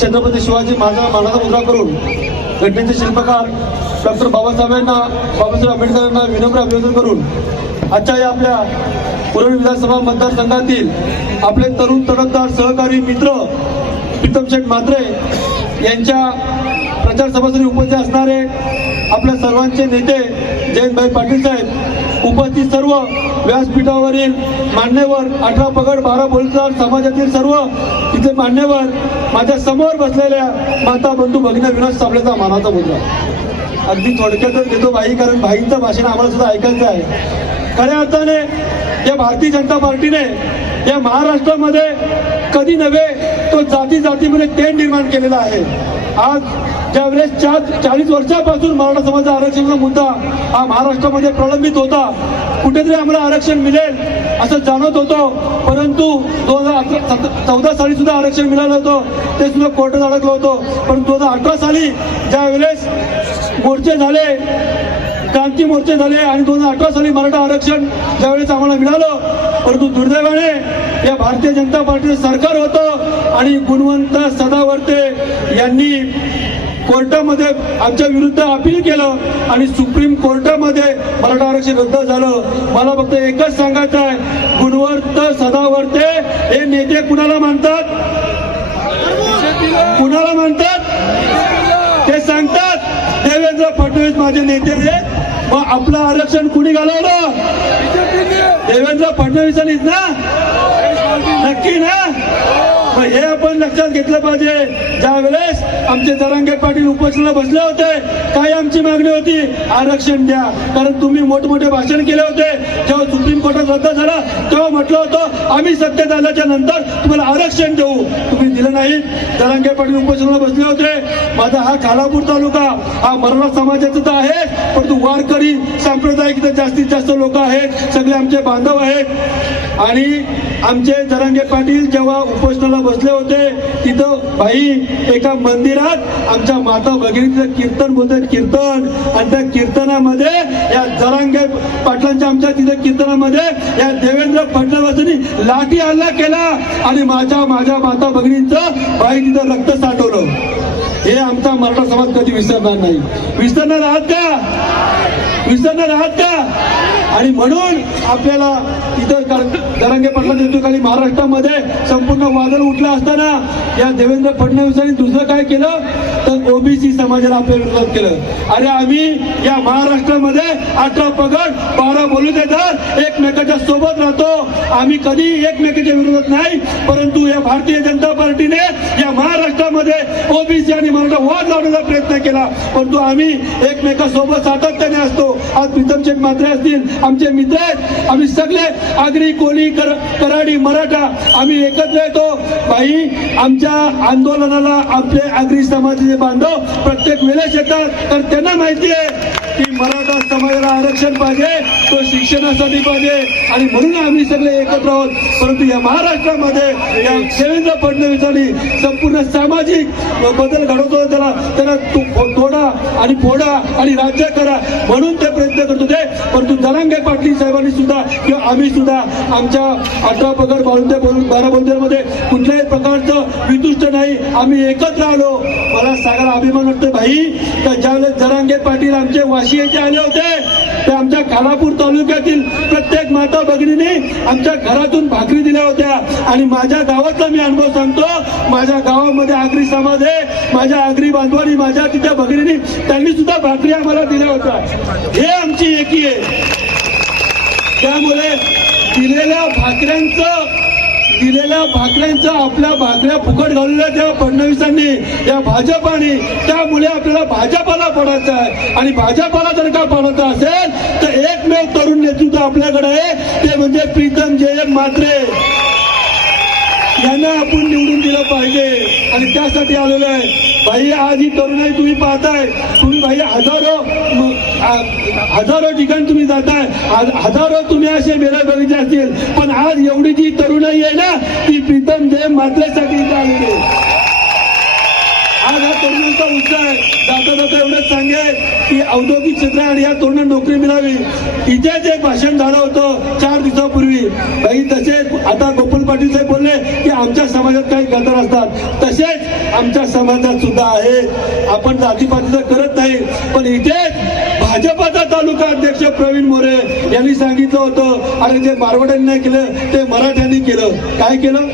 छत्रपती शिवाजी महाराजांचा मुद्रा करून घटनेचे शिल्पकार डॉक्टर बाबासाहेब आंबेडकरांना विनम्र अभिवादन करून आजच्या या आपल्या पुरंदर विधानसभा मतदारसंघातील आपले तरुण तडफदार सहकारी मित्र प्रीतम शेठ म्हात्रे यांच्या प्रचार सभासाठी उपस्थित असणारे आपल्या सर्वांचे नेते जयंतभाई पाटील साहेब, उपस्थित सर्व व्यासपीठावरील मान्यवर, 18 पगड 12 बोलचाल समाजातील सर्व इथे मान्यवर, माझ्या समोर बसलेल्या माता बंधू भगिनी विनोद साबळेचा मानाचा मुद्रा. अगदी थोडक्यातच घेतो भाई, कारण भाईंचं भाषण आम्हाला सुद्धा ऐकायचं आहे. खऱ्या अर्थाने या भारतीय जनता पार्टीने या महाराष्ट्रामध्ये कधी नव्हे तो जातीमध्ये तेढ निर्माण केलेला आहे. आज ज्यावेळेस 40 वर्षापासून मराठा समाजाचा आरक्षणाचा मुद्दा हा महाराष्ट्रामध्ये प्रलंबित होता, कुठेतरी आम्हाला आरक्षण मिळेल असं जाणवत होतं, परंतु 2014 साली सुद्धा आरक्षण मिळालं होतं, ते सुद्धा कोर्टात अडकलं होतं. पण 2018 साली ज्यावेळेस मोर्चे झाले, क्रांती मोर्चे झाले आणि 2018 साली मराठा आरक्षण ज्यावेळेस आम्हाला मिळालं, परंतु दुर्दैवाने या भारतीय जनता पार्टीचं सरकार होतं आणि गुणवंत सदावर्ते यांनी कोर्टामध्ये आमच्या विरुद्ध अपील केलं आणि सुप्रीम कोर्टामध्ये मराठा आरक्षण रद्द झालं. मला फक्त एकच सांगायचं आहे, गुणवंत सदावर्ते हे नेते कुणाला मानतात? कुणाला मानतात? ते सांगतात देवेंद्र फडणवीस माझे नेते आहेत. मग आपलं आरक्षण कुणी घालवलं? देवेंद्र फडणवीसांनीच ना? नक्की ना? हे आपण लक्षात घेतलं पाहिजे. ज्यावेळेस आमचे जरांगे पाटील उपोषणाला बसले होते, काय आमची मागणी होती? आरक्षण द्या. कारण तुम्ही मोठमोठे भाषण केले होते, जेव्हा सुप्रीम कोर्टात रद्द झाला तेव्हा म्हटलं होतं आम्ही सत्तेत आल्याच्या नंतर तुम्हाला आरक्षण देऊ, तुम्ही दिलं नाही. जरांगे पाटील उपोषणाला बसले होते. माझा हा खालापूर तालुका हा मराठा समाजाचा तर आहे, परंतु वारकरी सांप्रदायिक जास्तीत जास्त लोक आहेत, सगळे आमचे बांधव आहेत. आणि आमचे जरांगे पाटील जेव्हा उपोषणाला बसले होते, तिथं भाई एका मंदिरात आमच्या माता भगिनीचं कीर्तन बोलतात, कीर्तन, आणि त्या कीर्तनामध्ये या जरांगे पाटलांच्या आमच्या तिथे कीर्तनामध्ये या देवेंद्र फडणवीसांनी लाठी हल्ला केला आणि माझ्या माता भगिनींचं भाई तिथं रक्त साठवलं. हे आमचा मराठा समाज कधी विसरणार नाही. विसरणार आहात का? विसरणार आहात का? आणि म्हणून आपल्याला इथं जरांगे पाटलांच्या नेतृत्वाखाली महाराष्ट्रामध्ये संपूर्ण वादळ उठलं असताना या देवेंद्र फडणवीसांनी दुसरं काय केलं तर ओबीसी समाजाला आपल्या विरोधात केलं. अरे आम्ही या महाराष्ट्रामध्ये 18 पगड 12 बोलू देतात, एकमेकाच्या सोबत राहतो, आम्ही कधी एकमेकाच्या विरोधात नाही. परंतु या भारतीय जनता पार्टीने या महाराष्ट्रामध्ये ओबीसी आणि मराठा वाद लावण्याचा प्रयत्न केला, परंतु आम्ही एकमेकासोबत सातत्याने असतो. आज प्रीतम शेठ म्हात्रे असतील, आमचे मित्र आहेत, आम्ही सगळे आगरी, कोळी, कराडी, मराठा आम्ही एकत्र येतो. भाई आमच्या आंदोलनाला आपले आगरी समाजाचे बांधव प्रत्येक वेळेस येतात, तर त्यांना माहिती आहे की मराठा समाजाला आरक्षण पाहिजे, तो शिक्षणासाठी पाहिजे, आणि म्हणून आम्ही सगळे एकत्र आहोत. परंतु या महाराष्ट्रामध्ये या देवेंद्र फडणवीसांनी संपूर्ण सामाजिक बदल घडवतो, त्याला तोडा आणि फोडा आणि राज्य करा म्हणून ते प्रयत्न करत होते. परंतु जरांगे पाटील साहेबांनी सुद्धा किंवा आम्ही सुद्धा आमच्या 18 पगड 12 बोलत्यांमध्ये कुठल्याही प्रकारचं वितुष्ट नाही, आम्ही एकत्र आलो. मला सांगायला अभिमान वाटतो भाई, तर ज्यावेळेस जरांगे पाटील आमचे वाशी येथे आले होते, ते आमच्या खालापूर तालुक्यातील प्रत्येक माता भगिनीने आमच्या घरातून भाकरी दिल्या होत्या. आणि माझ्या गावातला मी अनुभव सांगतो, माझ्या गावामध्ये आगरी समाज आहे, माझ्या आगरी बांधवांनी, माझ्या तिच्या भगिनींनी त्यांनी सुद्धा भाकरी आम्हाला दिल्या होत्या. हे आमची एकी आहे. त्यामुळे दिलेल्या भाकऱ्यांचं आपल्या भाकऱ्या फुकट घालवल्या त्या फडणवीसांनी, या भाजपाने, त्यामुळे आपल्याला भाजपाला पडायचं आहे. आणि भाजपाला जर का पडायचं असेल तर एकमेव तरुण नेतृत्व आपल्याकडे आहे, ते म्हणजे प्रीतम म्हात्रे यांना आपण निवडून दिलं पाहिजे. आणि त्यासाठी आलेलं आहे. भाई आज ही तरुणाई तुम्ही पाहताय, तुम्ही भाई हजारो ठिकाणी तुम्ही जाताय, हजारो तुम्ही असे मेळावे बघितले असतील, पण आज एवढी जी तरुणाई आहे ना, ती प्रीतम म्हात्रेसाठी आलेली आहे. आज हा तरुणांचा उत्साह आहे. जाता जाता एवढंच सांगेल की औद्योगिक क्षेत्रात आणि या तरुणांना नोकरी मिळावी. इथेच एक भाषण झालं होतं 4 दिवसापूर्वी. बाई तसेच आता गोपाल पाटील साहेब बोलले की आमच्या समाजात काही गद्दार असतात, तसेच आमच्या समाजात सुद्धा आहे. आपण जातीपातीचं करत नाही, पण इथेच भाजपाचा तालुका अध्यक्ष प्रवीण मोरे यांनी सांगितलं होतं, अरे जे मारवाड्यांनी नाही केलं ते मराठ्यांनी केलं. काय केलं?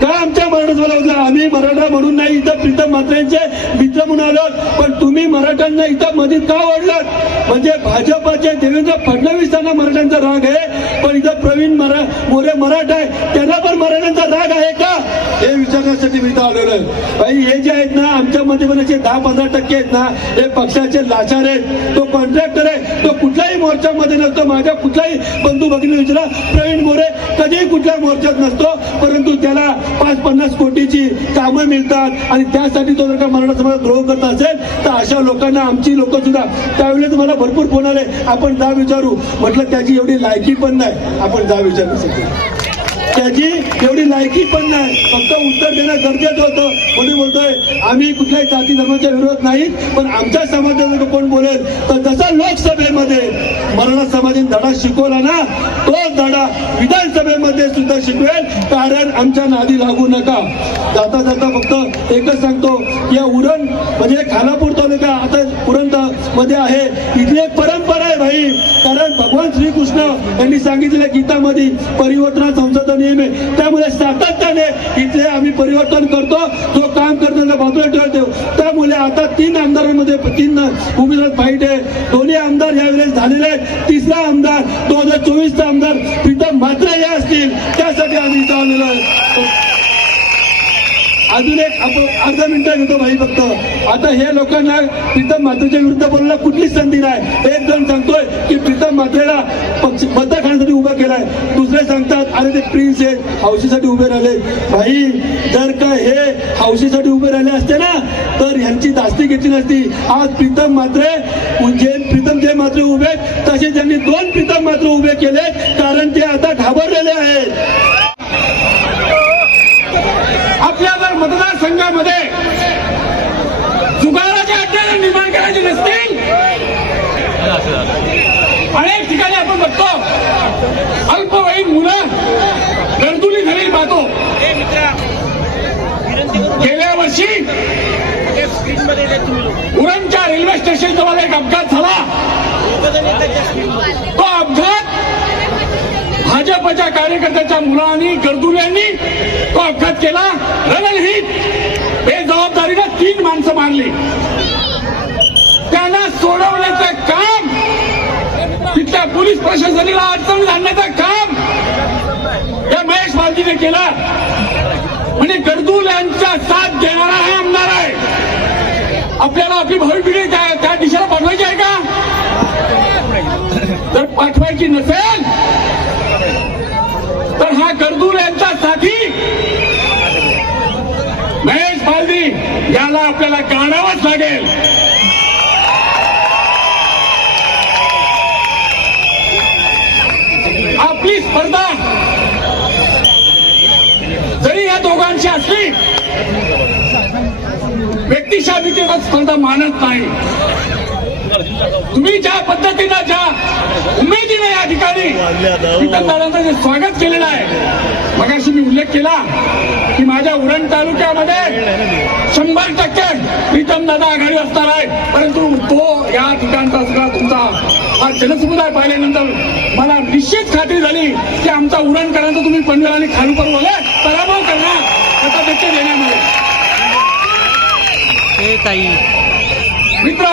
का आमच्या मराठा होता? आम्ही मराठा म्हणून नाही, इथं प्रीतम म्हात्रेंचे मित्र म्हणून आलो. पण तुम्ही मराठ्यांना इथं मध्ये का ओढलात? म्हणजे भाजपाचे देवेंद्र फडणवीसांना मराठ्यांचा राग आहे, पण इथं प्रवीण मोरे मराठा आहे, त्यांना पण मराठ्यांचा राग आहे का हे विचारण्यासाठी मी इथं आलेलो आहे. भाई हे जे आहेत ना आमच्या मध्ये पण 10-15% आहेत ना, हे पक्षाचे लाचार आहेत. तो कॉन्ट्रॅक्टर आहे, तो कुठल्याही मोर्चामध्ये नसतो. माझ्या कुठलाही बंधू भगिनी विचारा, प्रवीण मोरे कधीही कुठल्या मोर्चात नसतो, परंतु त्याला 5-50 कोटीची कामं मिळतात आणि त्यासाठी तो जर का मराठा समाजात द्रोह करत असेल तर अशा लोकांना आमची लोक सुद्धा त्यावेळेस मला भरपूर फोन आले, आपण जा विचारू. म्हटलं त्याची एवढी लायकी पण नाही, आपण जा विचारण्यासाठी त्याची एवढी लायकी पण नाही, फक्त उत्तर देणं गरजेचं होतं. म्हणून बोलतोय आम्ही कुठल्याही जाती धर्माच्या विरोधात नाही, पण आमच्या समाजाचं कोण बोलेल तर जसा लोकसभेमध्ये मराठा समाजाने धडा शिकवला ना, तोच धडा विधानसभेमध्ये सुद्धा शिकवेल. कारण आमच्या नादी लागू नका. जाता जाता फक्त एकच सांगतो, या उरण म्हणजे खानापूर तालुका आता उरण मध्ये आहे, इथली एक परंपरा आहे भाई. कारण भगवान श्रीकृष्ण यांनी सांगितलेल्या गीतामध्ये परिवर्तन संसाधन नियम आहे, त्यामुळे सातत्याने इथले आम्ही परिवर्तन करतो. जो काम करताना बाजूला ठेवतो, त्यामुळे आता 3 आमदारांमध्ये 3 उमेदवार फाईट आहे. दोन्ही आमदार यावेळेस झालेले आहेत. तिसरा आमदार 2024चा आमदार प्रीतम म्हात्रे हे असतील, त्यासाठी आम्ही इथं आलेलो आहे. अजून एक आपण अर्धा मिनिटं घेतो भाई फक्त. आता हे लोकांना प्रीतम म्हात्रेच्या विरुद्ध बोलायला कुठलीच संधी नाही. एक जण सांगतोय की प्रीतम म्हात्रेला मतदार खाण्यासाठी उभा केलाय, दुसरे सांगतात अरे ते प्रिन्स आहेत हौशीसाठी उभे राहिले. भाई जर का हे हौशीसाठी उभे राहिले असते ना तर ह्यांची दास्ती घेतली नसती. आज प्रीतम म्हात्रे उभे, तसे त्यांनी 2 प्रीतम म्हात्रे उभे केले, कारण ते आता घाबरलेले आहेत. आपल्या जर मतदारसंघामध्ये जुगाराच्या अड्ड्याला निर्माण करायचे नसतील, अनेक ठिकाणी आपण बघतो अल्पवयीन मुलं गर्दुली झालेली पाहतो. गेल्या वर्षी उरणच्या रेल्वे स्टेशन जवळ एक अपघात झाला. तो अपघात भाजपच्या कार्यकर्त्याच्या मुलांनी गर्दुल्यांनी तो अपघात केला. रणहित बेजबाबदारीनं 3 माणसं मारली. त्यांना सोडवण्याचं काम, तिथल्या पोलीस प्रशासनाला अडचण आणण्याचं काम या महेश बालदीने केलं. म्हणजे गर्दुल्यांचा साथ देणारा हा आमदार आहे. आपल्याला आपली भावी पिढी त्या दिशेला पाठवायची आहे का? जर पाठवायची नसेल तर हा गर्दूल यांचा साथी महेश बालदी याला आपल्याला काढावंच लागेल. आपली स्पर्धा जरी या दोघांची असली, व्यक्तिशाभितेवर स्पर्धा मानत नाही. तुम्ही ज्या पद्धतीनं ज्या उमेदीने या ठिकाणी प्रीतमदादांचं जे स्वागत केलेलं आहे, मगाशी मी उल्लेख केला की माझ्या उरण तालुक्यामध्ये 100% प्रीतमदादा आघाडी असणार आहे. परंतु तो या ठिकाणचा सगळा तुमचा हा जनसमुदाय पाहिल्यानंतर मला निश्चित खात्री झाली की आमचा उरणकरांचा तुम्ही पनवेल आणि खारुपरवाले पराभव करणार स्वतःपेक्षा देण्यामध्ये. मित्र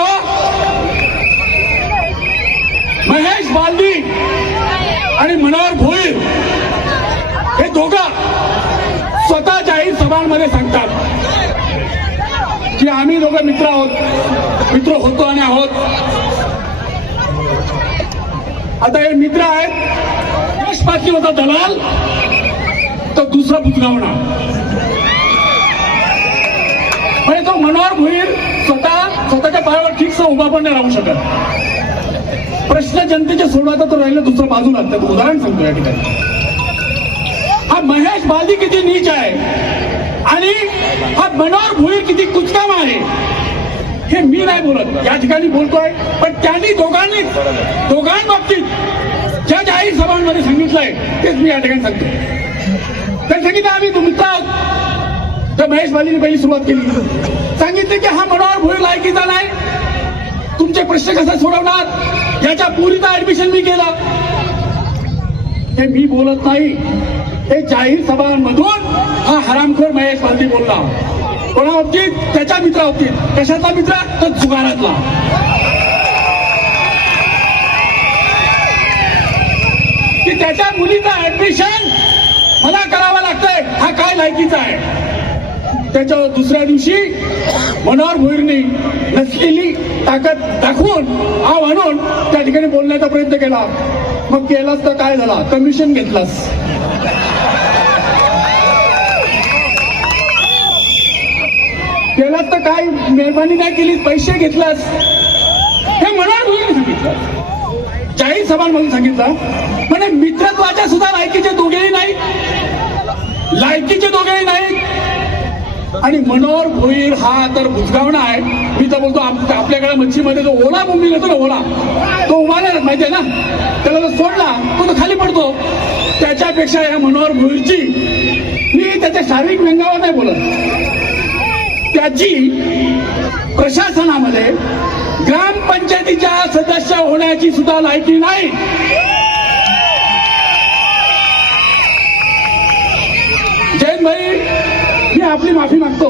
महेश बालदी आणि मनोहर भोईर हे दोघं स्वतः जाहीर सभांमध्ये सांगतात की आम्ही दोघं मित्र होतो आणि आहोत. आता हे मित्र आहेत. देशपातळी होता दलाल तर दुसरा बुजगावणा. म्हणजे तो मनोहर भोईर स्वतःच्या पायावर ठीकसं उभा पण नाही राहू शकत. प्रश्न जनतेचे सोडवायचा तो राहिला दुसरं बाजूला. त्याचं उदाहरण सांगतो या ठिकाणी. हा महेश बालदी किती नीच आहे. आणि हा मनोहर भोईर किती कुचकाम आहे हे मी नाही बोलत, या ठिकाणी बोलतोय. पण त्यांनी दोघांबाबतीत ज्या जाहीर सभांमध्ये सांगितलंय तेच मी या ठिकाणी सांगतो. तर सांगितलं आम्ही मित्र आहोत. तर महेश बालीने पहिली सुरुवात केली, सांगितले की हा मनोहर भोईर लायकीचा नाही, तुमचे प्रश्न कसे सोडवणार, याच्या पोरीचं ऍडमिशन मी केलं. हे मी बोलत नाही, हे जाहीर सभांमधून हा हरामखोर महेश बालदी बोलला. कोणाबाबतीत? त्याच्या मित्राबाबतीत. कशाचा मित्र? तर जुगारातला. की त्याच्या मुलीचं ऍडमिशन मला करावं लागतंय, हा काय लायकीचा आहे. त्याच्या दुसऱ्या दिवशी मनोहर भोईरने नसलेली ताकद दाखवून हा म्हणून त्या ठिकाणी बोलण्याचा प्रयत्न केला. मग केलास तर काय झाला? कमिशन घेतलास. केलास तर काय मेहरबानी नाही केली, पैसे घेतलास. हे मनोहर भोईरने सांगितलं, जाहीर सभांमधून सांगितलं. म्हणजे मित्रत्वाच्या सुद्धा लायकीचे दोघेही नाही, लायकीचे दोघेही नाही. आणि मनोहर भोईर हा तर बुजगावणा आहे. मी तर बोलतो आपल्याकडे मच्छीमध्ये जो ओला बोंबील येतो ना, ओला तो उमाला माहितीये ना, त्याला जर सोडला तो तर खाली पडतो. त्याच्यापेक्षा या मनोहर भोईरची, मी त्याच्या शारीरिक व्यंगावर नाही बोलत, त्याची प्रशासनामध्ये ग्रामपंचायतीच्या सदस्य होण्याची सुद्धा लायकी नाही. जैन भाई, मी आपली माफी मागतो.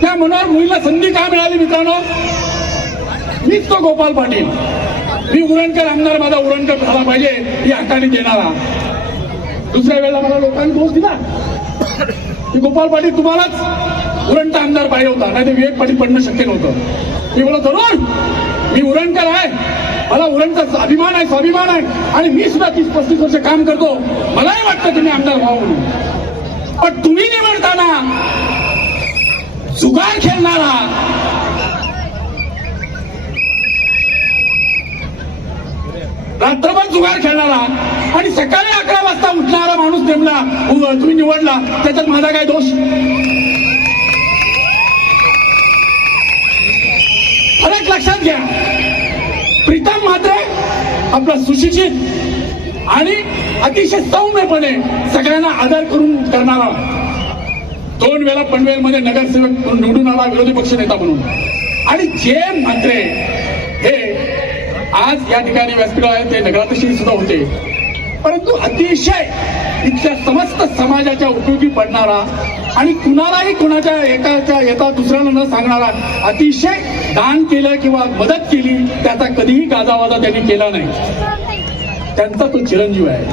त्या मनोहर भोईरला संधी का मिळाली मित्रांनो? मीच तो गोपाल पाटील, मी उरणकर आमदार, माझा उरणकर झाला पाहिजे ही हक्काने देणारा. दुसऱ्या वेळेला मला लोकांनी दोष दिला की गोपाल पाटील तुम्हालाच उरणचा आमदार पाहिजे होता, नाही तर विवेक पाटील पडणं शक्य नव्हतं. मी बोलत धरून मी उरणकर आहे, मला उरणचा अभिमान आहे, स्वाभिमान आहे, आणि मी सुद्धा 30-35 वर्ष काम करतो. मलाही वाटतं तुम्ही आमदार व्हावं म्हणून. पण तुम्ही निवडताना जुगार खेळणारा, रात्रभर जुगार खेळणारा आणि सकाळी 11 वाजता उठणारा माणूस नेमला, तुम्ही निवडला, त्याच्यात माझा काय दोष? फरक लक्षात घ्या. प्रीतम मात्र आपला सुशिक्षित आणि अतिशय सौम्यपणे सगळ्यांना आदर करून करणारा, 2 वेळा पनवेलमध्ये नगरसेवक निवडून आला विरोधी पक्ष नेता म्हणून. आणि जे मात्रे हे आज या ठिकाणी व्यासपीठ आहे, ते नगराध्यक्ष सुद्धा होते, परंतु अतिशय इथल्या समस्त समाजाच्या उपयोगी पडणारा आणि कुणालाही कुणाच्या एकाच्या येता दुसऱ्याला न सांगणारा, अतिशय दान केलं किंवा मदत केली त्याचा कधीही गाजावाजा त्यांनी केला नाही. त्यांचा तो चिरंजीव आहे.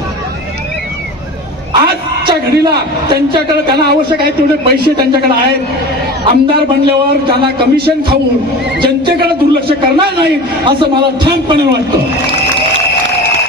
आजच्या घडीला त्यांच्याकडे, त्यांना आवश्यक आहे तेवढे पैसे त्यांच्याकडे आहेत. आमदार बनल्यावर त्यांना कमिशन खाऊन जनतेकडे दुर्लक्ष करणार नाही असं मला ठामपणे वाटतं.